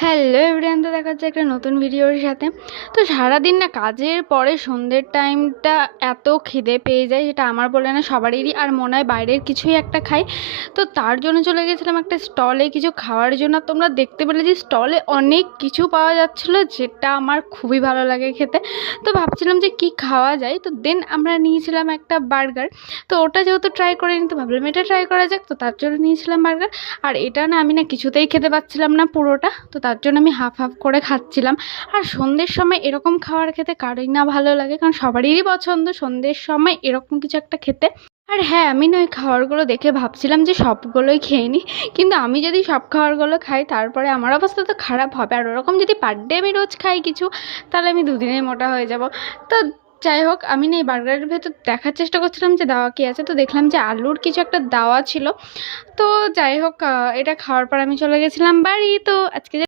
Hello everyone, তো দেখা যাচ্ছে একটা নতুন ভিডিওর সাথে। তো সারাদিন না কাজের পরে সন্ধ্যের টাইমটা এত খিদে পেয়ে যায়, যেটা আমার বলে না সবারই, আর মনে হয় বাইরের কিছুই একটা খাই। তো তার জন্য চলে গেছিলাম একটা স্টলে কিছু খাওয়ার জন্য। তোমরা দেখতে পেলে যে স্টলে অনেক কিছু পাওয়া যাচ্ছিলো, যেটা আমার খুবই ভালো লাগে খেতে। তো ভাবছিলাম যে কি খাওয়া যায়, তো দেন আমরা নিয়েছিলাম একটা বার্গার। তো ওটা যেহেতু ট্রাই করিনি, তো ভাবলাম এটা ট্রাই করা যাক, তো তার জন্য নিয়েছিলাম বার্গার। আর এটা না আমি না কিছুতেই খেতে পাচ্ছিলাম না পুরোটা, তো তার জন্য আমি হাফ হাফ করে খাচ্ছিলাম। আর সন্ধ্যের সময় এরকম খাবার খেতে কারোই না ভালো লাগে, কারণ সবারই পছন্দ সন্ধ্যের সময় এরকম কিছু একটা খেতে। আর হ্যাঁ, আমি না ওই খাবারগুলো দেখে ভাবছিলাম যে সবগুলোই খেয়ে নিই, কিন্তু আমি যদি সব খাবারগুলো খাই তারপরে আমার অবস্থা তো খারাপ হবে। আর ওরকম যদি পার ডে আমি রোজ খাই কিছু, তাহলে আমি দুদিনেই মোটা হয়ে যাব। তো যাই হোক, আমি না এই বার্গারের ভেতর দেখার চেষ্টা করছিলাম যে দাওয়া কি আছে, তো দেখলাম যে আলুর কিছু একটা দাওয়া ছিল। তো যাই হোক, এটা খাওয়ার পর আমি চলে গেছিলাম বাড়ি। তো আজকে